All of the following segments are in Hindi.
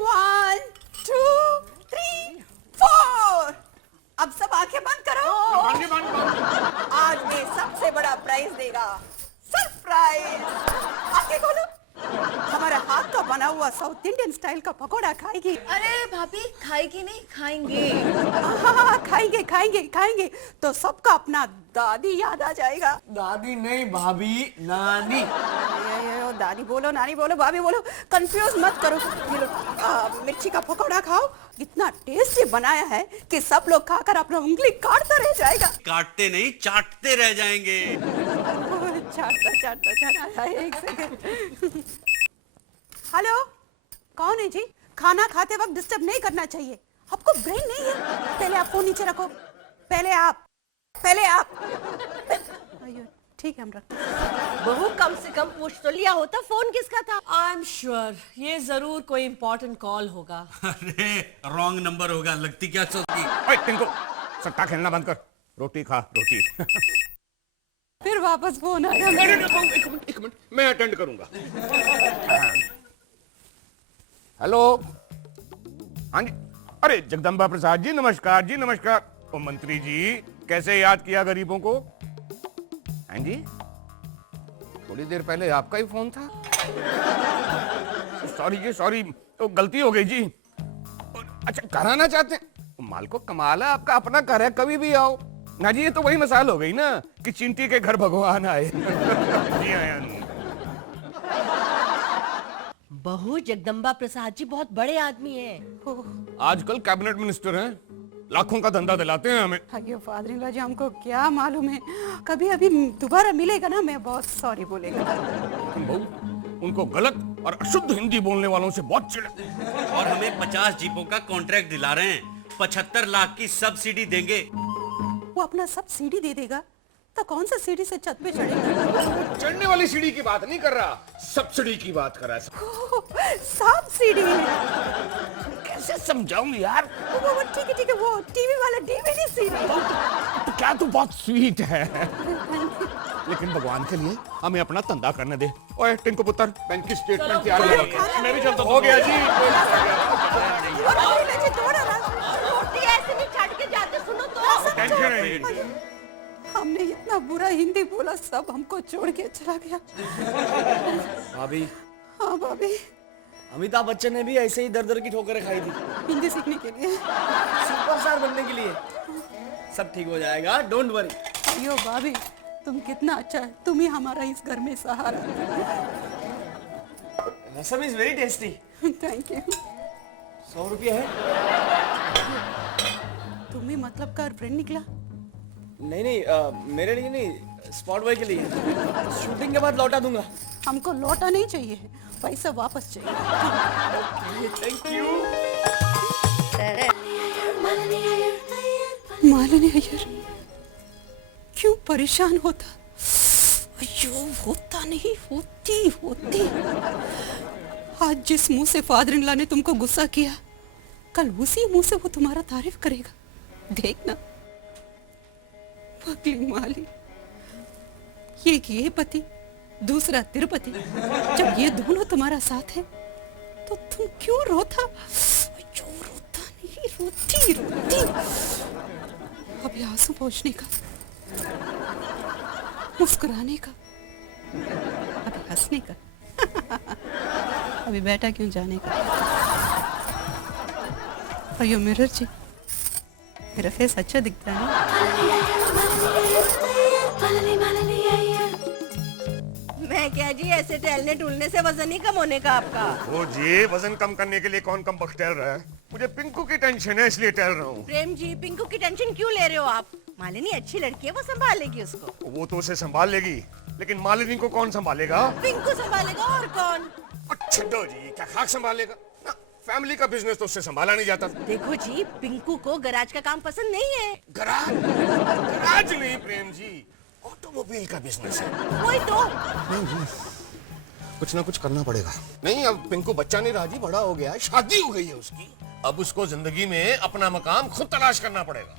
1 2 3 4 अब सब आंखें बंद करो। आज मैं सबसे बड़ा प्राइज देगा, सरप्राइज। आंखें खोलो। हमारे हाथ का बना हुआ साउथ इंडियन स्टाइल का पकोड़ा खाएगी। अरे भाभी, खाएगी नहीं, खाएंगे। हाँ, खाएंगे खाएंगे खाएंगे तो सबका अपना दादी याद आ जाएगा। दादी नहीं भाभी, नानी। दादी बोलो, नानी बोलो, भाभी बोलो, कंफ्यूज मत करो। ये लो, मिर्ची का पकोड़ा खाओ। इतना टेस्टी बनाया है कि सब लोग खाकर अपना उंगली काटता रह जाएगा। काटते नहीं, चाटते रह जाएंगे। चाटता चाटता चाटता। एक सेकंड। हेलो, कौन है जी? खाना खाते वक्त डिस्टर्ब नहीं करना चाहिए। आपको ब्रेन नहीं है? पहले आप फोन नीचे रखो। पहले आप। अयो, ठीक है, हम रखते हैं। बहू, कम से कम पूछ तो लिया होता फोन किसका था। आई एम श्योर ये जरूर कोई इम्पोर्टेंट कॉल होगा। अरे रॉन्ग नंबर होगा, लगती क्या सोचती। ओए टिंकू, सट्टा खेलना बंद कर, रोटी खा रोटी। फिर वापस फोन आया। एक मिनट, मैं अटेंड करूंगा। हेलो, हाँ जी। अरे जगदम्बा प्रसाद जी, नमस्कार जी, नमस्कार। ओ मंत्री जी, कैसे याद किया गरीबों को? हाँ जी, थोड़ी देर पहले आपका ही फोन था। सॉरी जी, सॉरी, तो गलती हो गई जी। अच्छा, घर आना चाहते हैं? माल को कमाल है, आपका अपना घर है, कभी भी आओ ना जी। ये तो वही मिसाल हो गई ना कि चिंटी के घर भगवान आए। जी आया। बहू, जगदम्बा प्रसाद जी बहुत बड़े आदमी हैं। आजकल कैबिनेट मिनिस्टर हैं, लाखों का धंधा दिलाते हैं हमें। अयो फादर इन लॉ जी, हमको क्या मालूम है। कभी अभी दोबारा मिलेगा ना, मैं बहुत सॉरी बोलेगा। बहू, उनको गलत और अशुद्ध हिंदी बोलने वालों से बहुत चिढ़। और हमें 50 जीपों का कॉन्ट्रैक्ट दिला रहे हैं, 75 लाख की सब्सिडी देंगे। वो अपना सब सीढ़ी दे देगा तो कौन सा सीढ़ी से छत पे चढ़ेगा? चढ़ने वाली सीढ़ी की बात नहीं कर रहा, सब्सिडी की बात कर रहा है। सब सीढ़ी। कैसे समझाऊं यार? वो ठीक है, वो टीवी वाला डीवीडी सीढ़ी। तो क्या तू बहुत स्वीट है। लेकिन भगवान के लिए हमें अपना धंधा करने दे। ओए टिंकू पुत्र, बैंक की स्टेटमेंट तैयार है। मैं भी चलता हूं। हो गया जी। रोटी ऐसे नहीं छाट के जाते, सुनो तो। टेंशन नहीं। हमने इतना बुरा हिंदी बोला, सब हमको छोड़ के चला गया। भाभी, हाँ भाभी, अमिताभ बच्चन ने भी ऐसे ही दर दर की ठोकरें खाई थी, हिंदी सीखने के लिए। सुपरस्टार बनने के लिए। सब ठीक हो जाएगा, डोंट वरी। अयो भाभी, तुम कितना अच्छा है, तुम ही हमारा इस घर में सहारा। Rasam is very tasty. Thank you. 100 रुपये है? तुम ही मतलब का फ्रेंड निकला? नहीं, मेरे लिए नहीं, स्पॉट बॉय के लिए। शूटिंग के बाद लौटा दूंगा। हमको लौटा नहीं चाहिए, पैसा वापस चाहिए। Thank you. मालिनी अय्यर क्यों परेशान होता? अयो, होता नहीं, होती। आज जिस मुंह से फादर इन लॉ ने तुमको गुस्सा किया, कल उसी मुंह से वो तुम्हारा तारीफ करेगा। देखना। पगली माली, एक ये पति, दूसरा तिरुपति। जब ये दोनों तुम्हारा साथ है तो तुम क्यों रोता? जो रोता नहीं, रोती। अभी आंसू पोंछने का, मुस्कुराने का, अभी हंसने का, अभी बेटा क्यों जाने का। अयो मिरर जी, मेरा फेस अच्छा दिखता है ना? मैं क्या जी, ऐसे टहलने टूलने से वजन नहीं कम होने का आपका। ओ जी, वजन कम करने के लिए कौन कम वक्त टहल रहा है? मुझे पिंकू की टेंशन है, इसलिए टहल रहा हूँ। प्रेम जी, पिंकू की टेंशन क्यों ले रहे हो आप? मालिनी अच्छी लड़की है, वो संभालेगी उसको। वो तो उसे संभाल लेगी, लेकिन मालिनी को कौन संभालेगा? पिंकू संभालेगा, और कौन? छड्डो जी, क्या खाक संभालेगा? फैमिली का बिजनेस तो उससे संभाला नहीं जाता। देखो जी, पिंकू को गराज का काम पसंद नहीं है। गराज नहीं प्रेम जी, ऑटोमोबाइल का बिजनेस है। वही तो। कुछ ना कुछ करना पड़ेगा। नहीं, अब पिंकू बच्चा नहीं राजी, बड़ा हो गया, शादी हो गई है उसकी। अब उसको जिंदगी में अपना मकाम खुद तलाश करना पड़ेगा।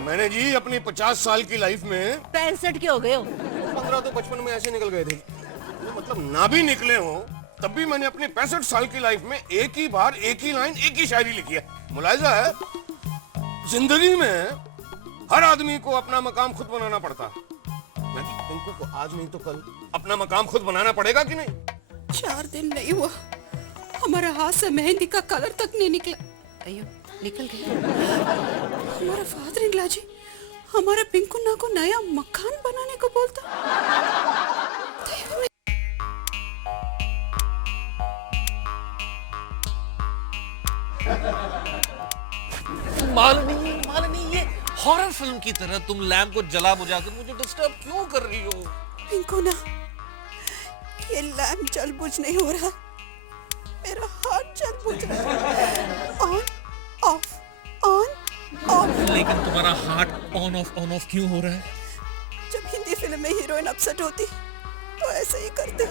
मैंने जी अपनी 50 साल की लाइफ में 65 के हो गए हो। 15 तो बचपन में ऐसे निकल गए थे। मतलब ना भी निकले हो तब भी मैंने अपनी 65 साल की लाइफ में एक ही बार, एक ही लाइन, एक ही शायरी लिखी है। मुलाहिजा है, जिंदगी में हर आदमी को अपना मकाम खुद बनाना पड़ता है। पिंकू को आज नहीं तो कल अपना मकाम खुद बनाना पड़ेगा कि नहीं? 4 दिन नहीं हुआ, हमारे हाथ से मेहंदी का कलर तक नहीं निकला। अयो, निकल गया। हमारा फादर इन लॉ जी हमारे पिंकू ना को नया मकान बनाने को बोलता। मालिनी ये हॉरर फिल्म की तरह तुम लैम्प को जला बुझाकर मुझे डिस्टर्ब क्यों कर रही हो? पिंकू ना, ये लैम्प जल बुझ नहीं हो रहा, मेरा हाथ जल बुझ रहा है। On off on off. लेकिन तुम्हारा हार्ट ऑन ऑफ क्यों हो रहा है? जब हिंदी फिल्म में हीरोइन अपसेट होती तो ऐसे ही करते।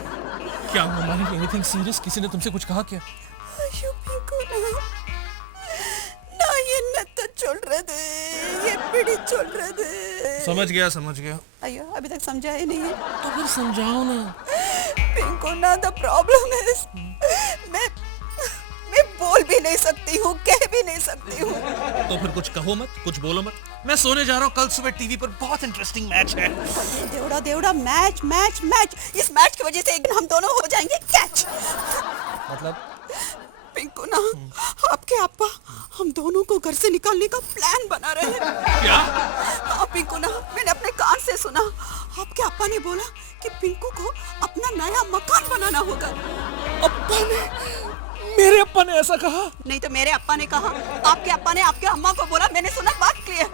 क्या हुआ मालिनी? Anything serious? किसी ने तुमसे कुछ कहा क्या? अयो पिंकू ना ये नत्ता चल रहे थे, ये पीढ़ी चल रहे थे। समझ गया। अयो अभी तक समझा ही नहीं है। तो फिर समझाओ ना। पिंकू ना द प्रॉब्लम इज मैं बोल भी नहीं सकती हूँ, कह भी नहीं सकती हूँ। तो फिर कुछ कहो मत, कुछ बोलो मत। मैं सोने जा रहा हूँ, कल सुबह टीवी पर बहुत इंटरेस्टिंग मैच है। देवड़ा मैच। इस मैच की वजह से एक दिन हम दोनों हो जाएंगे कैच। मतलब? पिंकू ना, आपके अप्पा हम दोनों को घर से निकालने का प्लान बना रहे हैं। क्या? हाँ पिंकू ना, मैंने अपने कान से सुना, आपके अप्पा ने बोला कि पिंकू को अपना नया मकान बनाना होगा। अप्पा ने? मेरे अप्पा ने ऐसा कहा? नहीं तो मेरे अप्पा ने कहा, आपके अप्पा ने आपके अम्मा को बोला, मैंने सुना, बात क्लियर।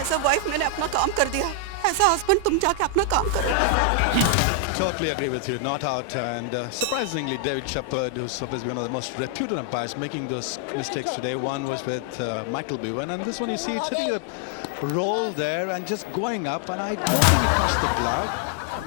ऐसा वाइफ मैंने अपना काम कर दिया, ऐसा हस्बैंड तुम जाके अपना काम करो। Totally agree with you. Not out, and surprisingly, David Shepherd, who's supposed to be one of the most reputed umpires, making those mistakes today. One was with Michael Bewan, and this one you see it's hitting a roll there and just going up, and I don't think it touched the glove.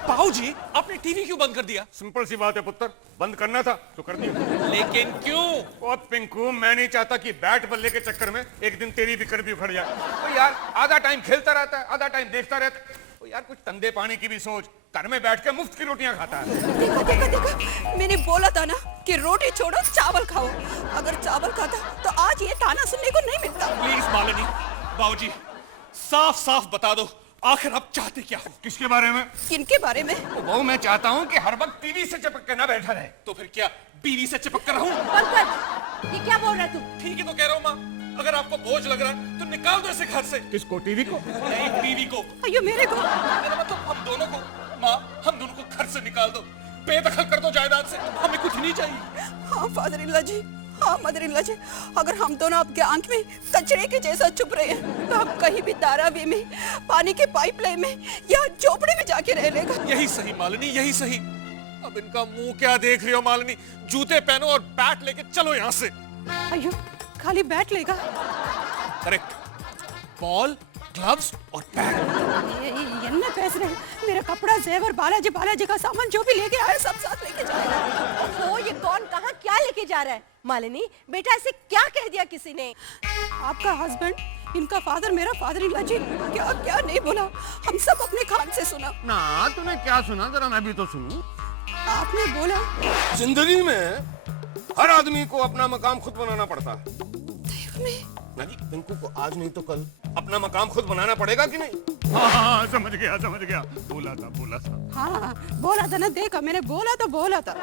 पाऊ जी, आपने टीवी क्यों बंद कर दिया? सिंपल सी बात है पुत्र, बंद करना था तो कर दिया। लेकिन क्यों? ओ पिंकू, मैं नहीं चाहता कि बैट बल्ले के चक्कर में एक दिन तेरी विकेट भी उखड़ जाए। तो यार आधा टाइम खेलता रहता है, आधा टाइम देखता रहता है। तो यार कुछ तंदे पानी की भी सोच। घर में बैठ के मुफ्त की रोटियां खाता है। देखो, मैंने बोला था ना कि रोटी छोड़ो चावल खाओ। अगर चावल खाता तो आज ये ताना सुनने को नहीं मिलता। प्लीज मालिनी, बाबूजी, साफ बता दो, आखिर आप चाहते क्या हो? किसके बारे में? किनके बारे में? वो मैं चाहता हूँ कि हर वक्त टीवी से चिपक के ना बैठा रहे। तो फिर क्या बीवी से चिपक कर रहूं? पंकज, ये क्या बोल रहा है तू? ठीक ही तो कह रहा हूँ माँ। अगर आपको बोझ लग रहा है तो निकाल दो इसे घर से। किसको? टीवी को? नहीं, बीवी को। अयो मेरे को। मेरा मतलब हम दोनों को। माँ, हम दोनों को घर से निकाल दो, बेदखल कर दो जायदाद से, हमें कुछ नहीं चाहिए। हाँ फादर इन लॉ जी, हाँ मदर इन लॉ जी, अगर हम दोनों आपके आंख में कचरे के जैसा छुप रहे हैं तो हम कहीं भी धारावी में, पानी के पाइपलाइन में या झोपड़े में जाके रह लेगा। यही सही मालिनी, यही सही। अब इनका मुंह क्या देख रही हो मालिनी? जूते पहनो और बैट लेके चलो यहाँ से। अयो, खाली बैट लेगा? करेक्ट। बॉल, ग्लव्स और बैट। ये पैसे मेरा कपड़ा, जेवर, बालाजी का सामान जो भी लेके आए सब साथ लेके जाएगा। ओहो, ये कौन कहाँ क्या लेके जा रहा है? मालिनी बेटा, ऐसे क्या कह दिया किसी ने? आपका हस्बैंड, इनका फादर, मेरा फादर इन लॉ जी क्या क्या नहीं बोला, हम सब अपने कान से सुना। ना तूने क्या सुना? जरा मैं भी तो सुनूं। आपने बोला जिंदगी में हर आदमी को अपना मकाम खुद बनाना पड़ता है। नहीं, पिंकू को आज नहीं तो कल अपना मकाम खुद बनाना पड़ेगा कि नहीं? हाँ, समझ गया। बोला था। हाँ बोला था ना, देखा मैंने बोला था।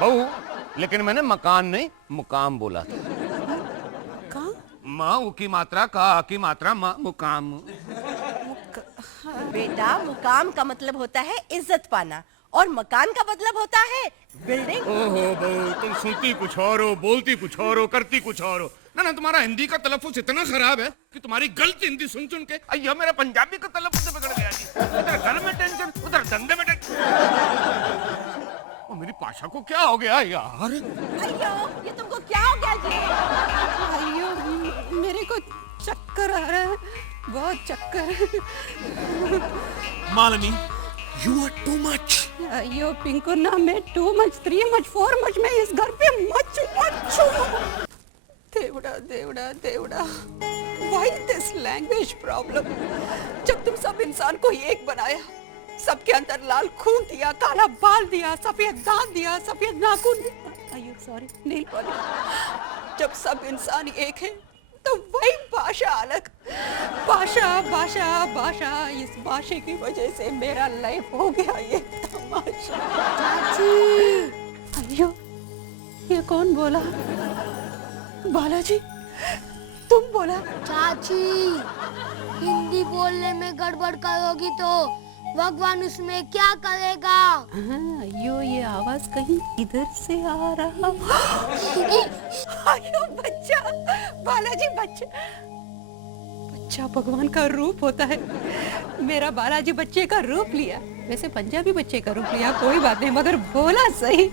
बहू, लेकिन मैंने मकान नहीं मुकाम बोला था। कहाँ? माँ ऊ की मात्रा, का की मात्रा, माँ मुकाम। बेटा, मुकाम का मतलब होता है इज्जत पाना और मकान का मतलब होता है बिल्डिंग। ओहो बहू, तुम सुनती कुछ और हो, बोलती कुछ और हो, करती कुछ और हो। ना तुम्हारा हिंदी का तलफ्फुज़ इतना खराब है कि तुम्हारी गलत हिंदी सुन के अय्या मेरा पंजाबी का तलफ्फुज़ बिगड़ गया जी। इधर घर में टेंशन, उधर धंधे में टेंशन। मेरी पाशा को क्या हो गया यार? अयो, ये तुमको क्या हो गया जी? अयो मेरे को चक्कर आ रहा है, बहुत चक्कर। Malini, you are too much. अयो पिंकू ना, मैं टू मच, 3 मच, 4 मच, मैं इस घर पे मच हूँ। Devda Why this language problem? जब तुम सब इंसान को एक बनाया, सबके अंदर लाल खून दिया, काला बाल दिया, सफेद दांत दिया, सफेद नाखून दिया, आयु सॉरी नेल पॉलिश। जब सब इंसान एक है तो वही भाषा अलग। भाषा भाषा भाषा, इस भाषा की वजह से मेरा लाइफ हो गया ये तमाशा। अयो ये कौन बोला? बालाजी तुम बोला? चाची, हिंदी बोलने में गड़बड़ करोगी तो भगवान उसमें क्या करेगा? अयो ये आवाज कहीं इधर से आ रहा। अयो बच्चा, बालाजी बच्चा, बच्चा भगवान का रूप होता है। मेरा बालाजी बच्चे का रूप लिया, वैसे पंजाबी बच्चे का रूप लिया, कोई बात नहीं, मगर बोला सही।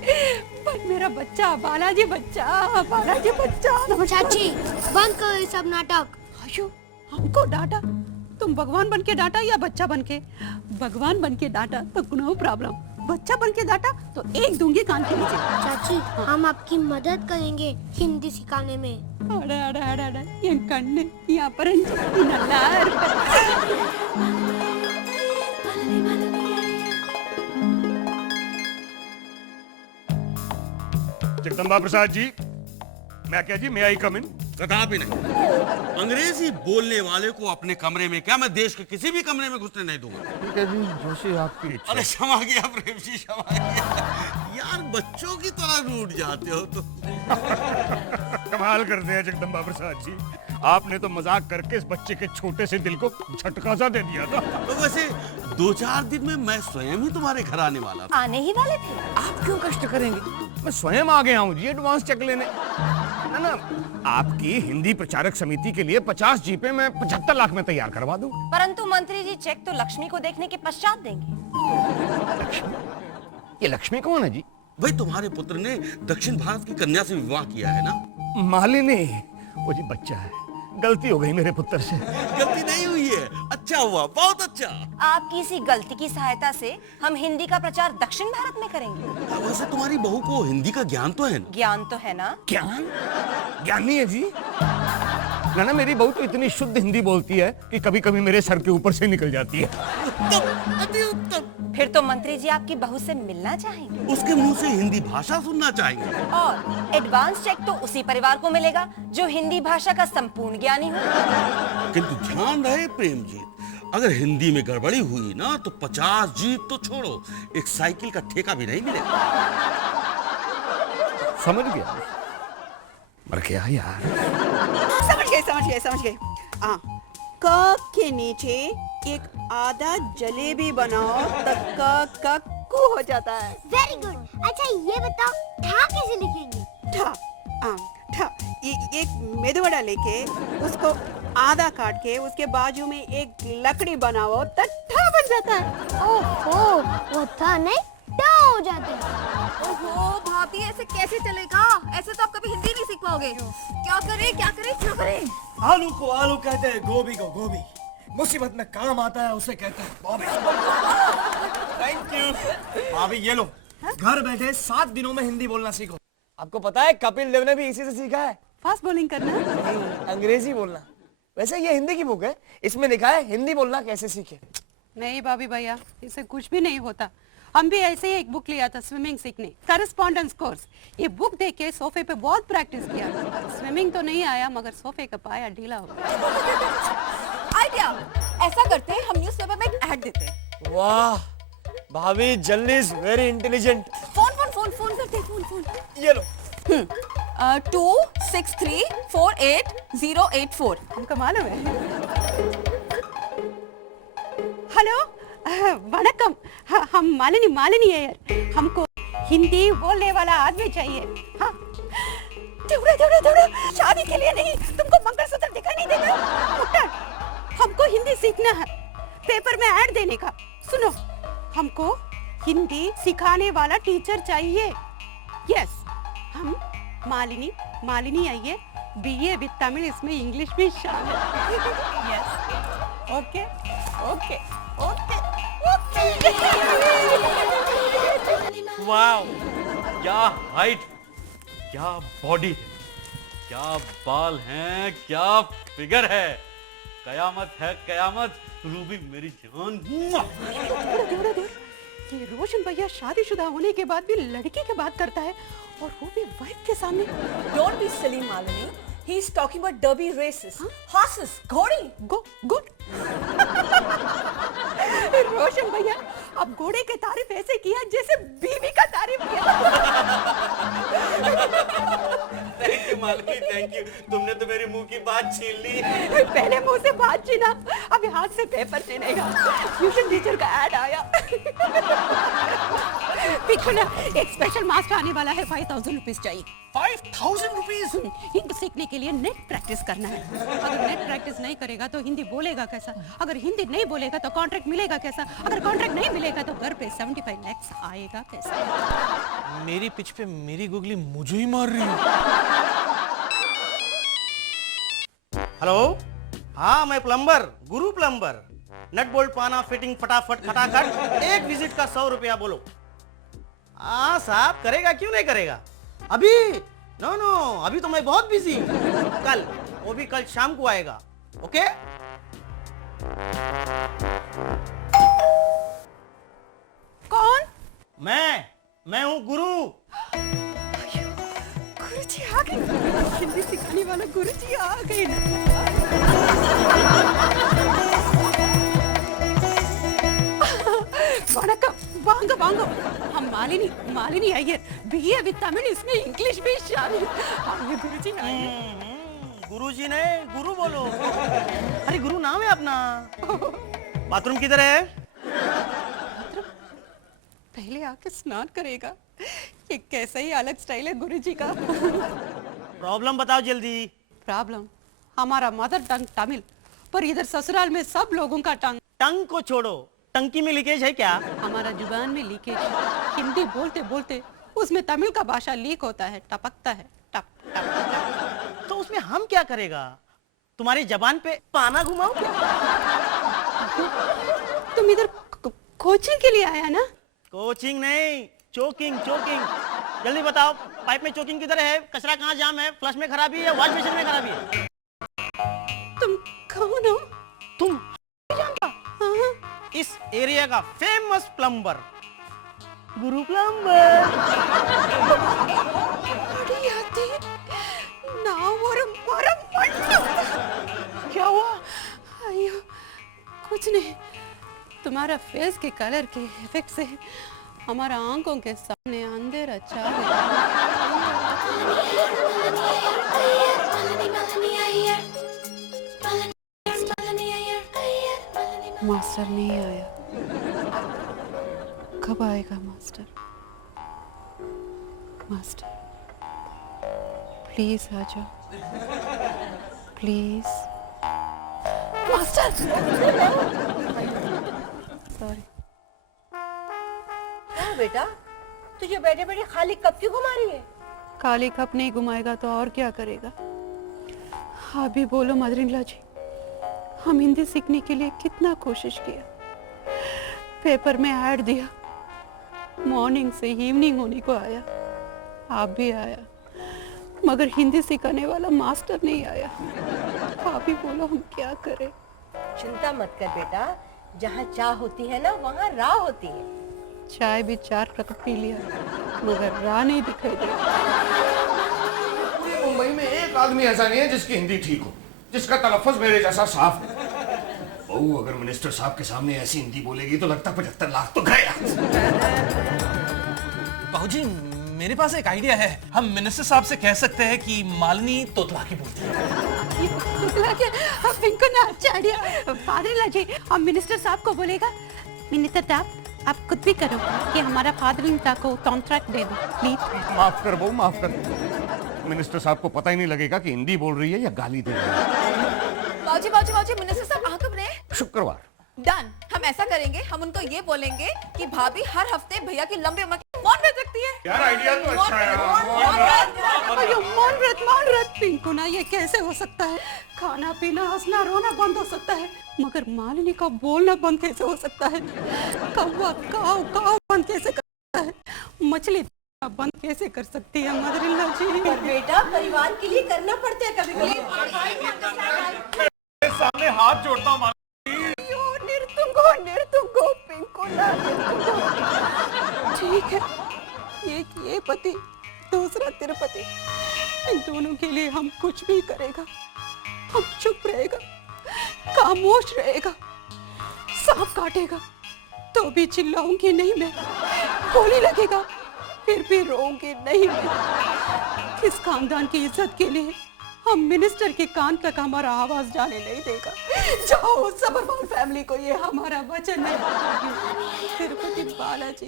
पर मेरा बच्चा बालाजी बच्चा, बालाजी बच्चा। चाची बंद करो ये सब नाटक। अयो हमको डांटा? तुम भगवान बन के डांटा या बच्चा बन के? भगवान बन के डांटा तो नो प्रॉब्लम, बच्चा बन के डांटा तो एक दूंगी कान के नीचे। चाची हम आपकी मदद करेंगे हिंदी सिखाने में। अरे अरे अरे अरे ये कन्ने यहाँ पर नल्लार। जगदम्बा प्रसाद जी, मैं क्या जी, मैं आई कम इन? कदापि नहीं। अंग्रेजी बोलने वाले को अपने कमरे में क्या मैं देश के किसी भी कमरे में घुसने नहीं दूंगा। ठीक है जी, जोशी आपकी इच्छा। अरे क्षमा किया प्रेम जी, क्षमा किया। यार बच्चों की तरह रूठ जाते हो तो। कमाल करते हैं जगदम्बा प्रसाद जी, आपने तो मजाक करके इस बच्चे के छोटे से दिल को झटका सा दे दिया था। तो वैसे 2-4 दिन में मैं स्वयं ही तुम्हारे घर आने वाला था। आने ही वाले थे? आप क्यों कष्ट करेंगे, मैं स्वयं आ गया हूँ जी एडवांस चेक लेने। ना ना, आपकी हिंदी प्रचारक समिति के लिए 50 जीपे मैं 75 लाख में तैयार करवा दूं। परंतु मंत्री जी चेक तो लक्ष्मी को देखने के पश्चात देंगे। लक्ष्मी? ये लक्ष्मी कौन है जी? भाई तुम्हारे पुत्र ने दक्षिण भारत की कन्या से विवाह किया है ना? मालिनी, वो जी बच्चा है, गलती हो गई मेरे पुत्र से। गलती नहीं हुई है, अच्छा हुआ, बहुत अच्छा। आपकी इसी गलती की सहायता से हम हिंदी का प्रचार दक्षिण भारत में करेंगे। वैसे तुम्हारी बहू को हिंदी का ज्ञान तो है ना? ज्ञान तो है ना? ज्ञान? ज्ञानी है जी। ना मेरी बहू तो इतनी शुद्ध हिंदी बोलती है कि कभी कभी मेरे सर के ऊपर से निकल जाती है। उत्तम, अति उत्तम। फिर तो मंत्री जी आपकी बहू से मिलना चाहेंगे, उसके मुंह से हिंदी भाषा सुनना चाहेंगे। और एडवांस चेक तो उसी परिवार को मिलेगा जो हिंदी भाषा का संपूर्ण ज्ञानी हो। किंतु ध्यान रहे प्रेम जी, अगर हिंदी में गड़बड़ी हुई ना तो 50 जीत तो छोड़ो, एक साइकिल का ठेका भी नहीं मिलेगा। समझ गया? मर गया यार। समझ गए। क के नीचे एक आधा जलेबी बनाओ तो क कू हो जाता है। Very good. अच्छा ये बताओ ठा कैसे लिखेंगे? ठा एक मेदू वड़ा लेके उसको आधा काट के उसके बाजू में एक लकड़ी बनाओ तो ठा बन जाता है। ओहो, वो था नहीं टा हो जाता है। ओहो भाभी, ऐसे कैसे चलेगा? ऐसे तो आप कभी हिंदी नहीं सीख पाओगे। क्या करें? आलू को आलू कहते हैं, गोभी को गोभी, मुसीबत में काम आता है उसे कहते हैं बॉबी। थैंक यू भाभी, ये लो, घर बैठे 7 दिनों में हिंदी बोलना सीखो। आपको पता है कपिल देव ने भी इसी से सीखा है। फास्ट बॉलिंग करना, अंग्रेजी बोलना। वैसे ये हिंदी की बुक है, इसमें लिखा है हिंदी बोलना कैसे सीखे। नहीं भाभी भैया, इससे कुछ भी नहीं होता। हम भी ऐसे ही एक बुक लिया था स्विमिंग सीखने, करस्पॉन्डेंस कोर्स। ये बुक देख के सोफे पे बहुत प्रैक्टिस किया, स्विमिंग तो नहीं आया मगर सोफे का पाया ढीला हो गया। आइडिया, ऐसा करते हैं हम न्यूज़पेपर में एक ऐड देते हैं। वाह भाभी, जल्दी इज वेरी इंटेलिजेंट। फोन करते हैं, फोन। ये लो। 26348 हमको मालूम है। हेलो, वणक्कम, हम मालिनी है यार। हमको हिंदी बोलने वाला आदमी चाहिए। हाँ, दौड़ा, शादी के लिए नहीं, तुमको मंगलसूत्र दिखाई नहीं देगा? पुट्टर, हमको हिंदी सीखना है, पेपर में ऐड देने का। सुनो, हमको हिंदी सिखाने वाला टीचर चाहिए। यस, हम मालिनी आइए, BA विद तमिल, इसमें इंग्लिश भी शामिल। Yes, okay. वाह, क्या हाइट, क्या बॉडी, क्या बाल हैं, क्या फिगर है। कयामत है कयामत। रूबी मेरी जान। ये रोशन भैया शादीशुदा होने के बाद भी लड़की की बात करता है और वो भी वाइफ के सामने। Don't be silly, Malini. He's talking about derby races, horses, घोड़ी. गुड। रोशन भैया अब घोड़े की तारीफ ऐसे किया जैसे बीवी का तारीफ किया। Thank you Malvi, thank you. तुमने तो मेरे मुंह की बात छीन ली। पहले मुंह से बात छीना, अभी हाथ से पेपर छीनेगा। ट्यूशन टीचर का ऐड आया। पिछू ना, एक स्पेशल मास्टर आने वाला है, 5000 रुपीस चाहिए। 5000 रुपीस? हिंदी सीखने के लिए नेट प्रैक्टिस करना है। अगर नेट प्रैक्टिस नहीं करेगा तो हिंदी बोलेगा कैसा? अगर हिंदी नहीं बोलेगा तो कॉन्ट्रैक्ट मिलेगा कैसा? अगर कॉन्ट्रैक्ट नहीं मिलेगा तो घर पे 75 लाख आएगा कैसा? मेरी पिच पे मेरी गुगली मुझे ही मार रही है। हेलो, हाँ मैं प्लम्बर, गुरु प्लम्बर। नट बोल्ट पाना फिटिंग फटाफट खटाखट, एक विजिट का 100 रुपया बोलो। हाँ साहब, करेगा क्यों नहीं करेगा? अभी नो अभी तो मैं बहुत बिजी हूँ। कल, वो भी कल शाम को आएगा। ओके? कौन? मैं हूँ गुरु। गुरुजी आ गए। हिंदी सिखाने वाला गुरुजी आ गए। वणक्कम, वांग वांग। हम मालिनी अय्यर, बीए विद तमिल, इसमें इंग्लिश भी शामिल। आइए गुरुजी आइए। गुरुजी ने गुरु बोलो। अरे गुरु नाम है अपना। बाथरूम किधर है? पहले आके स्नान करेगा। ये कैसा ही अलग स्टाइल है गुरुजी का। प्रॉब्लम बताओ जल्दी। प्रॉब्लम, हमारा मदर टंग तमिल, पर इधर ससुराल में सब लोगों का टंग को छोड़ो, टंकी में लीकेज है क्या? हमारा जुबान में लीकेज। हिंदी बोलते बोलते उसमें तमिल का भाषा लीक होता है, टपकता है, टप टप। तो उसमें हम क्या करेगा? तुम्हारी जबान पे पाना घुमाओ? तुम इधर कोचिंग के लिए आया ना? कोचिंग नहीं, चोकिंग। जल्दी बताओ, पाइप में चोकिंग किधर है? कचरा कहाँ जाम है? फ्लश में खराबी है, वॉश बेसिन में खराबी है? तुम कौन हो? तुम जानता? हाँ? इस एरिया का फेमस प्लम्बर, गुरु प्लम्बर। क्या हुआ? अयो, कुछ नहीं। तुम्हारा फेस के कलर के इफेक्ट से हमारा आंखों के सामने अंधेरा छा मास्टर नहीं आया। कब आएगा मास्टर? मास्टर प्लीज आ जाओ, प्लीज। Master sorry. क्या बेटा, तुझे बैठे बैठे खाली कप क्यों घुमा रही है? खाली कप नहीं घुमाएगा तो और क्या करेगा? अभी बोलो मदर-इन-लॉ जी, हम हिंदी सीखने के लिए कितना कोशिश किया, पेपर में ऐड दिया, मॉर्निंग से इवनिंग होने को आया, आप भी आया, मगर हिंदी सिखाने वाला मास्टर नहीं आया। आप ही बोलो हम क्या करें? चिंता मत कर बेटा, जहाँ चाह होती है ना वहाँ राह होती है। चाय भी 4 कप पी लिया, मगर राह नहीं दिखाई दे। पूरी मुंबई में एक आदमी ऐसा नहीं है जिसकी हिंदी ठीक हो, जिसका तलफ़्फ़ुज़ मेरे जैसा साफ है। बहू अगर मिनिस्टर साहब के सामने ऐसी हिंदी बोलेगी तो लगता 75 लाख तो गए। बहू जी, मेरे पास एक आइडिया है। हम मिनिस्टर साहब से कह सकते हैं कि मालिनी तोतला की बोलती है। तोतला क्या? अब इनको ना अच्छा आइडिया। फादर जी, हम मिनिस्टर साहब को बोलेगा, मिनिस्टर साहब आप खुद भी करो कि हमारा फादर को कॉन्ट्रैक्ट दे दो प्लीज। माफ कर बहू, माफ कर। मिनिस्टर साहब को पता ही नहीं लगेगा कि हिंदी बोल रही है या गाली दे रही है। बाजी मिनिस्टर साहब आ कब रहे? शुक्रवार। डन, हम ऐसा करेंगे, हम उनको ये बोलेंगे कि भाभी हर हफ्ते भैया की लंबी उम्र की मौन भेज सकती है। यार आइडिया तो अच्छा है। मौन व्रत पिंकू ना, ये कैसे हो सकता है? खाना पीना हंसना रोना बंद हो सकता है, मगर मालिनी का बोलना बंद कैसे हो सकता है? कौवा काव काव बंद कैसे कर सकता है? मछली बंद कैसे कर सकती है मदर-इन-लॉ जी? पर बेटा परिवार के लिए करना पड़ता है कभी कभी। सामने हाथ जोड़ता हूँ निर्तुंगो पिंकुला निर्तुंगो। ठीक है, एक ये पति, दूसरा तिरुपति, इन दोनों के लिए हम कुछ भी करेगा। हम चुप रहेगा, खामोश रहेगा, सांप काटेगा तो भी चिल्लाऊंगी नहीं मैं, गोली लगेगा फिर भी रोऊंगी नहीं मैं। इस खानदान की इज्जत के लिए हम मिनिस्टर के कान तक हमारा आवाज जाने नहीं देगा। जाओ सबरवाल फैमिली को ये हमारा वचन है। तिरुपति बालाजी,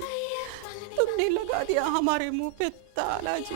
तुमने लगा दिया हमारे मुंह पे ताला जी।